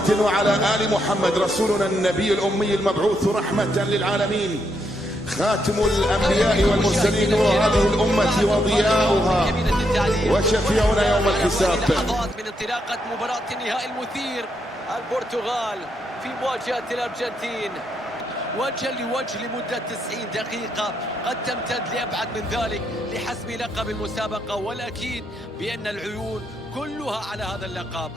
محمد وعلى آل محمد، رسولنا النبي الأمي المبعوث رحمة للعالمين، خاتم الأنبياء والمرسلين، نور هذه الأمة وضياؤها وشفيعنا يوم الحساب. لحظات من انطلاقة مباراة النهائي المثير، البرتغال في مواجهة الأرجنتين وجه لوجه لمدة 90 دقيقة، قد تمتد لأبعد من ذلك لحسم لقب المسابقة، والأكيد بأن العيون كلها على هذا اللقب.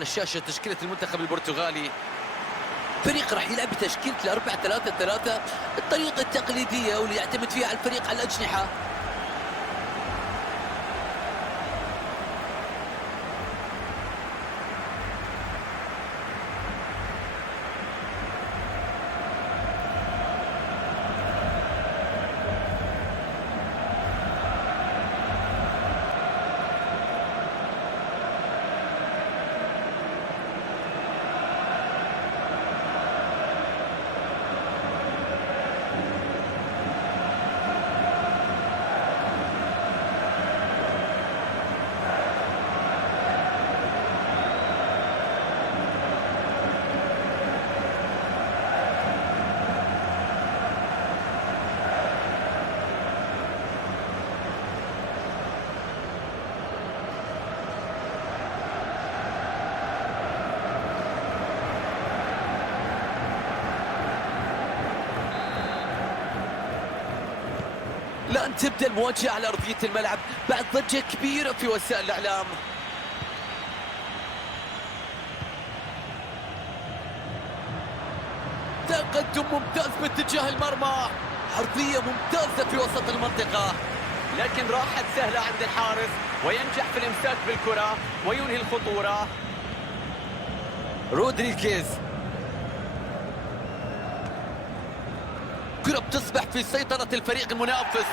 الشاشة تشكيلة المنتخب البرتغالي، فريق راح يلعب بتشكيلة 4-3-3 الطريقة التقليدية واللي يعتمد فيها الفريق على الأجنحة. الآن تبدأ المواجهة على أرضية الملعب بعد ضجة كبيرة في وسائل الإعلام. تقدم ممتاز باتجاه المرمى، عرضية ممتازة في وسط المنطقة، لكن راحت سهلة عند الحارس وينجح في الإمساك بالكرة وينهي الخطورة. رودريغيز، كرة بتصبح في سيطرة الفريق المنافس.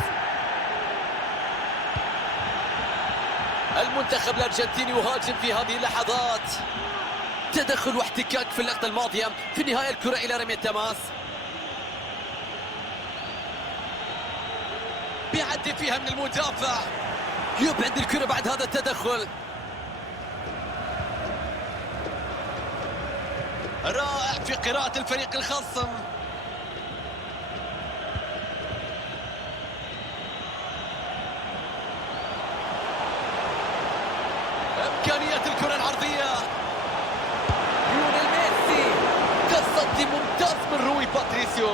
المنتخب الأرجنتيني يهاجم في هذه اللحظات، تدخل واحتكاك في اللقطة الماضية، في النهاية الكرة إلى رمية تماس، بيعدي فيها من المدافع، يبعد الكرة بعد هذا التدخل. رائع في قراءة الفريق الخصم. إمكانية الكرة العرضية، ليونيل ميسي، تصدي ممتاز من روي باتريسيو.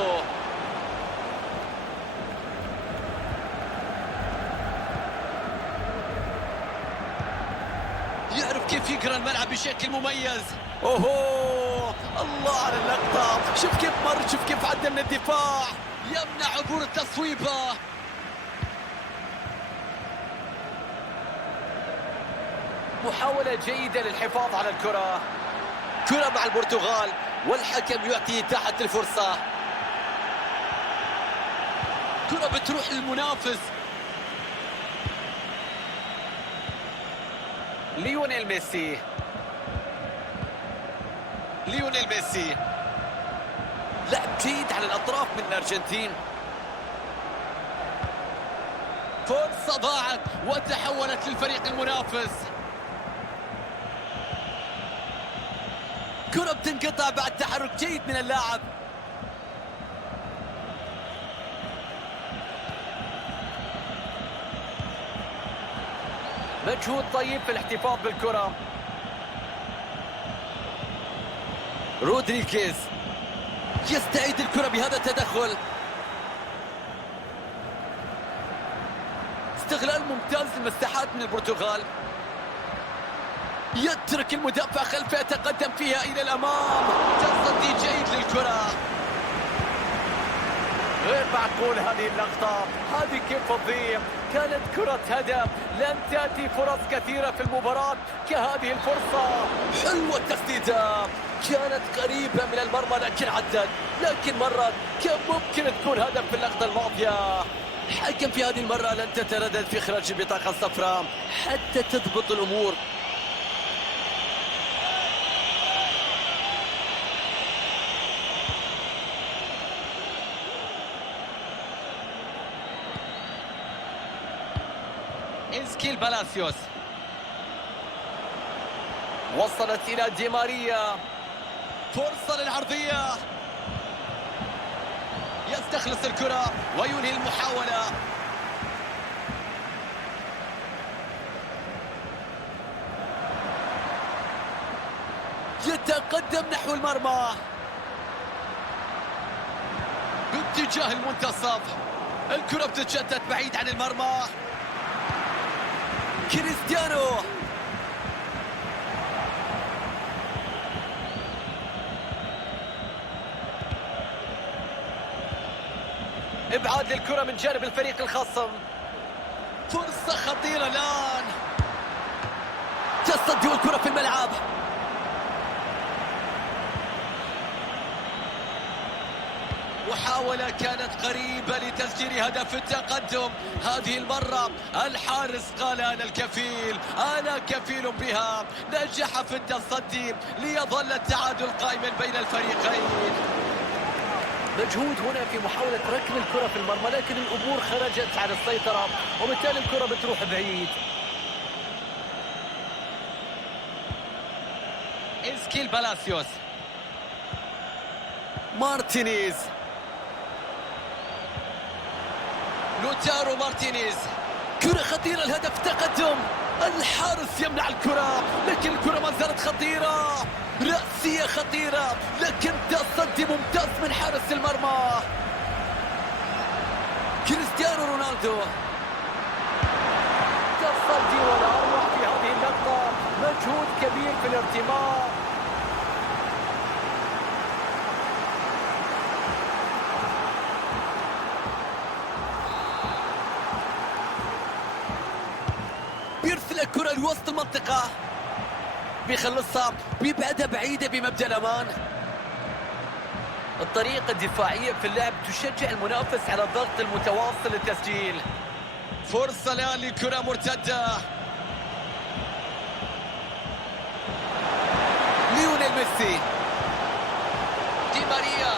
يعرف كيف يقرأ الملعب بشكل مميز. اوهو، الله على اللقطة، شوف كيف مر، شوف كيف عدى من الدفاع، يمنع عبور التصويبة. محاولة جيدة للحفاظ على الكرة، كرة مع البرتغال والحكم يعطي إتاحة الفرصة. كرة بتروح للمنافس. ليونيل ميسي، ليونيل ميسي، لعب جيد على الأطراف من الأرجنتين. فرصة ضاعت وتحولت للفريق المنافس. كرة بتنقطع بعد تحرك جيد من اللاعب. مجهود طيب في الاحتفاظ بالكرة. رودريغيز يستعيد الكرة بهذا التدخل. استغلال ممتاز للمساحات من البرتغال. يترك المدافع خلفه، يتقدم فيها إلى الأمام. تصدي جيد للكرة. غير معقول هذه اللقطة، هذه كيف تضيع؟ كانت كرة هدف، لن تأتي فرص كثيرة في المباراة كهذه الفرصة. حلوة التسديدة، كانت قريبة من المرمى لكن عدت، لكن مرت، كان ممكن تكون هدف في اللقطة الماضية. الحكم في هذه المرة لن تتردد في إخراج البطاقة الصفراء حتى تضبط الأمور. إنسكيل بالاسيوس وصلت إلى دي ماريا، فرصة للعرضية، يستخلص الكرة وينهي المحاولة. يتقدم نحو المرمى باتجاه المنتصف، الكرة بتتشتت بعيد عن المرمى. كريستيانو ابعاد للكرة من جانب الفريق الخصم، فرصة خطيرة الآن، تصدي والكرة في الملعب. محاولة كانت قريبة لتسجيل هدف التقدم. هذه المرة الحارس قال أنا الكفيل، أنا كفيل بها. نجح في التصدي ليظل التعادل قائما بين الفريقين. مجهود هنا في محاولة ركن الكرة في المرمى، لكن الأمور خرجت عن السيطرة وبالتالي الكرة بتروح بعيد. إنسكيل بالاسيوس، مارتينيز، لوتارو مارتينيز، كرة خطيرة، الهدف تقدم. الحارس يمنع الكرة لكن الكرة ما زالت خطيرة، رأسية خطيرة لكن تصدي ممتاز من حارس المرمى. كريستيانو رونالدو، تصدي ولا أروع في هذه اللقطة، مجهود كبير في الارتماء. بيرسل الكرة لوسط المنطقة، بيخلصها، بيبعدها بعيدة بمبدأ الأمان. الطريقة الدفاعية في اللعب تشجع المنافس على الضغط المتواصل للتسجيل. فرصة الآن لكرة مرتدة، ليونيل ميسي، دي ماريا،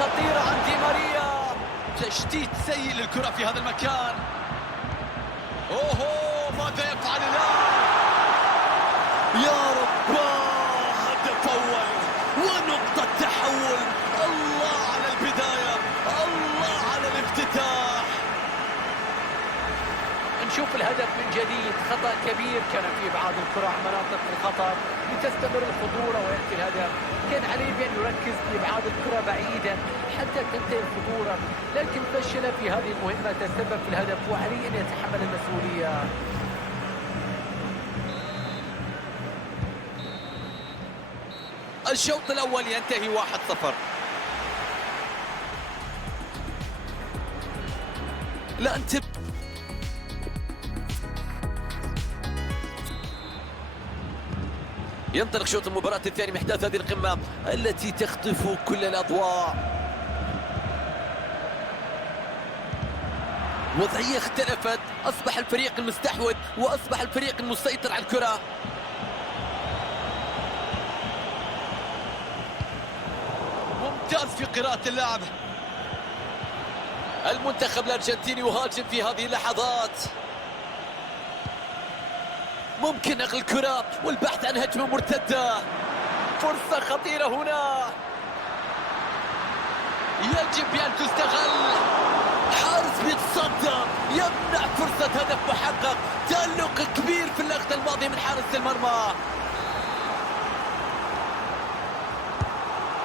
خطيرة عن دي ماريا، تشتيت سيء للكرة في هذا المكان. اوهو ماذا يفعل الآن؟ يا رب، هدف أول ونقطة تحول. الله على البداية، الله على الافتتاح. نشوف الهدف من جديد، خطأ كبير كان في إبعاد الكرة عن مناطق الخطر لتستمر الخطورة ويأتي الهدف. كان عليه بأن يركز في إبعاد الكرة بعيدا حتى تنتهي الخطورة، لكن فشل في هذه المهمة، تسبب في الهدف وعليه أن يتحمل المسؤولية. الشوط الأول ينتهي 1-0. لا انتبه، ينطلق شوط المباراة الثاني محدث هذه القمة التي تخطف كل الأضواء. وضعية اختلفت، أصبح الفريق المستحوذ وأصبح الفريق المسيطر على الكرة. ممتاز في قراءة اللعب. المنتخب الأرجنتيني يهاجم في هذه اللحظات. ممكن نقل الكرة والبحث عن هجمة مرتدة، فرصة خطيرة هنا يجب أن تستغل. حارس بيتصدى، يمنع فرصة هدف محقق. تألق كبير في اللقطة الماضية من حارس المرمى.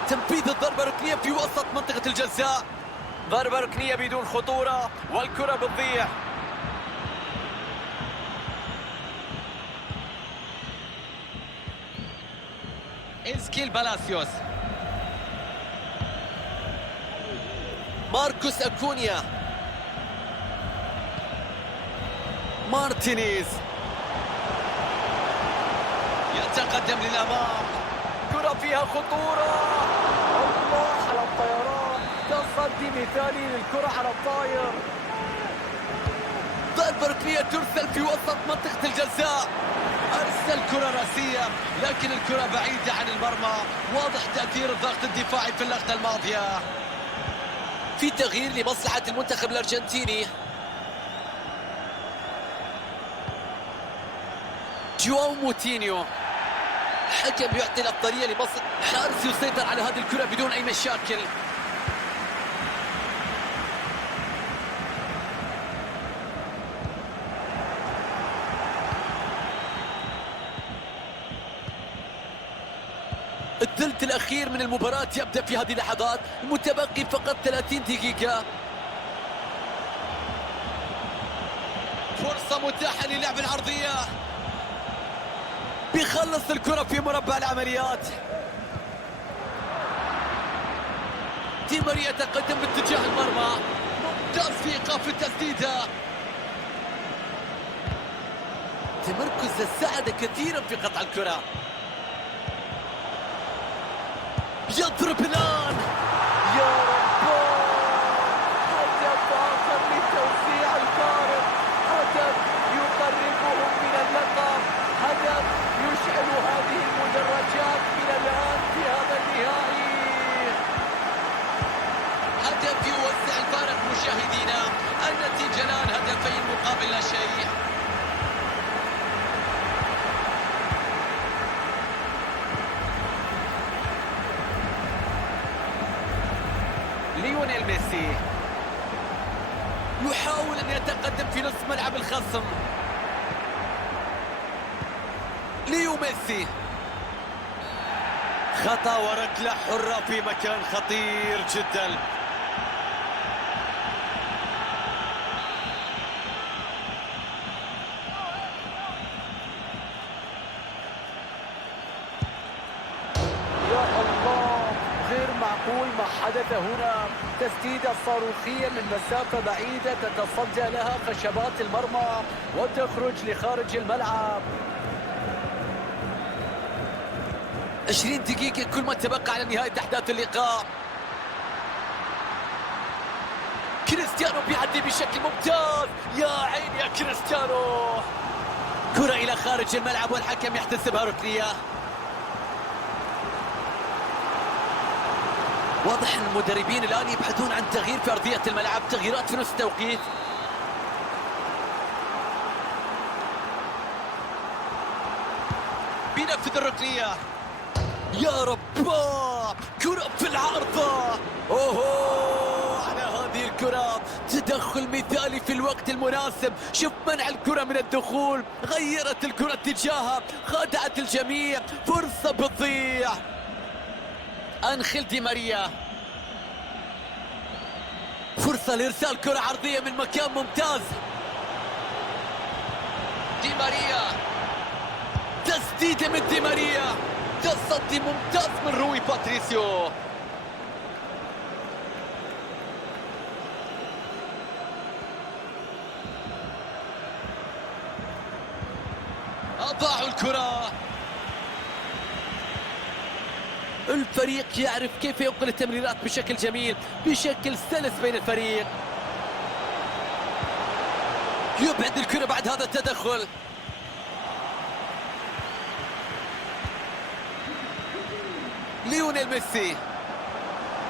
تنفيذ الضربة ركنية في وسط منطقة الجزاء، ضربة ركنية بدون خطورة والكرة بتضيع. إنسكيل بالاسيوس، ماركوس أكونيا، مارتينيز، يتقدم للأمام، كرة فيها خطورة. الله على الطيران، تصدي مثالي للكرة على الطاير. ضربة ركنية ترسل في وسط منطقة الجزاء. أرسل كرة رأسية لكن الكرة بعيدة عن المرمى. واضح تأثير الضغط الدفاعي في اللقطة الماضية. في تغيير لمصلحة المنتخب الأرجنتيني. جواو موتينيو. الحكم يعطي الأفضلية لمصر. حارس يسيطر على هذه الكرة بدون أي مشاكل. الثلث الأخير من المباراة يبدأ في هذه اللحظات. المتبقي فقط 30 دقيقة. فرصة متاحة للعب العرضية. بيخلص الكرة في مربع العمليات. دي ماريا تقدم باتجاه المرمى. ممتاز في إيقاف التسديدة. تمركز ساعد كثيرا في قطع الكرة. يضرب الآن. يا رب، هدف آخر لتوسيع الفارق. هدف يقربهم من اللقب. هدف يشعل هذه المدرجات من الآن في هذا النهائي. هدف يوسع الفارق مشاهدينا. النتيجة الآن هدفين مقابل لا شيء. ليونيل ميسي يحاول أن يتقدم في نصف ملعب الخصم. ليو ميسي خطأ وركلة حرة في مكان خطير جدا. معقول ما حدث هنا. تسديدة صاروخية من مسافة بعيدة تتصدى لها خشبات المرمى وتخرج لخارج الملعب. 20 دقيقة كل ما تبقى على نهاية أحداث اللقاء. كريستيانو بيعدي بشكل ممتاز. يا عين يا كريستيانو. كرة إلى خارج الملعب والحكم يحتسبها ركنية. واضح ان المدربين الان يبحثون عن تغيير في ارضيه الملعب. تغييرات في نفس التوقيت. بينفذ الركنيه. يا رب، كره في العارضه. اوه على هذه الكره. تدخل مثالي في الوقت المناسب. شوف منع الكره من الدخول. غيرت الكره اتجاهها. خادعت الجميع. فرصه بتضيع. أنخيل دي ماريا. فرصة لإرسال كرة عرضية من مكان ممتاز. دي ماريا. تسديدة من دي ماريا. تصدي ممتاز من روي باتريسيو. أضاعوا الكرة. الفريق يعرف كيف ينقل التمريرات بشكل جميل، بشكل سلس بين الفريق. يبعد الكرة بعد هذا التدخل. ليونيل ميسي.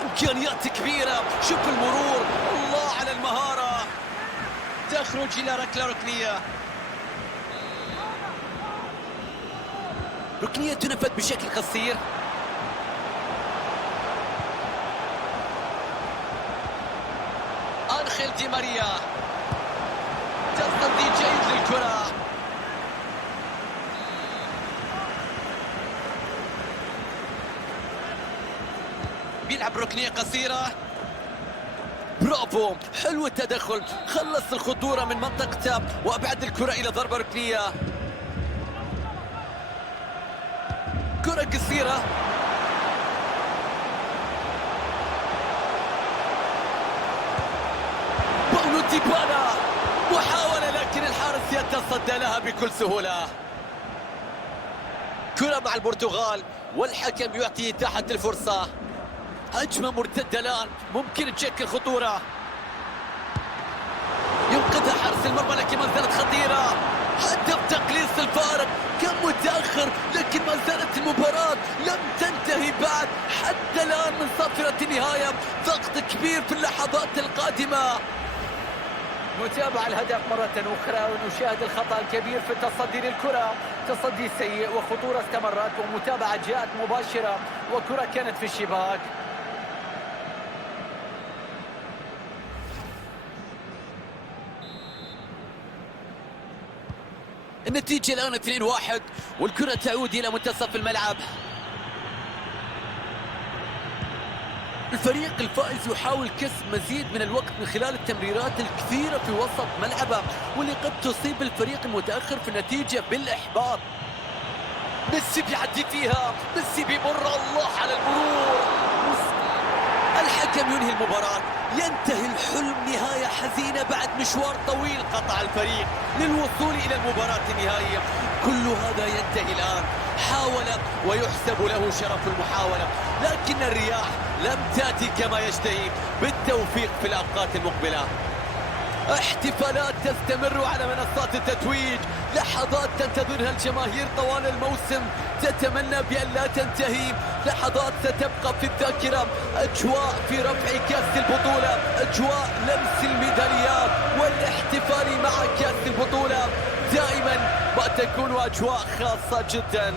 إمكانيات كبيرة. شوف المرور. الله على المهارة. تخرج إلى ركلة ركنية. ركنية تنفذ بشكل قصير. أنخيل دي ماريا. تصدي جيد للكرة. بيلعب ركنية قصيرة. برافو، حلو التدخل. خلص الخطورة من منطقته وأبعد الكرة إلى ضربة ركنية. كرة قصيرة. باولو ديبالا. محاولة لكن الحارس يتصدى لها بكل سهولة. كرة مع البرتغال والحكم يعطي إتاحة الفرصة. هجمة مرتدة الآن ممكن تشكل خطورة. ينقذها حارس المرمى لكن ما زالت خطيرة. هدف تقليص الفارق، كان متأخر لكن ما زالت المباراة لم تنتهي بعد. حتى الآن من صافرة النهاية، ضغط كبير في اللحظات القادمة. نتابع الهدف مرة أخرى ونشاهد الخطأ الكبير في التصدي للكرة. تصدي سيء وخطورة استمرت ومتابعة جاءت مباشرة وكرة كانت في الشباك. النتيجة الآن 2-1 والكرة تعود إلى منتصف الملعب. الفريق الفائز يحاول كسب مزيد من الوقت من خلال التمريرات الكثيرة في وسط ملعبه، واللي قد تصيب الفريق المتأخر في النتيجة بالإحباط. ميسي بيعدي فيها، ميسي بيمر، الله على المرور. الحكم ينهي المباراة، ينتهي الحلم نهاية حزينة بعد مشوار طويل قطع الفريق للوصول إلى المباراة النهائية. كل هذا ينتهي الآن. حاول ويحسب له شرف المحاولة، لكن الرياح لم تأتي كما يشتهي. بالتوفيق في الأوقات المقبلة. احتفالات تستمر على منصات التتويج، لحظات تنتظرها الجماهير طوال الموسم، تتمنى بأن لا تنتهي. لحظات ستبقى في الذاكرة، أجواء في رفع كأس البطولة، أجواء لمس الميداليات والاحتفال مع كأس البطولة. دائما ما تكون أجواء خاصة جدا.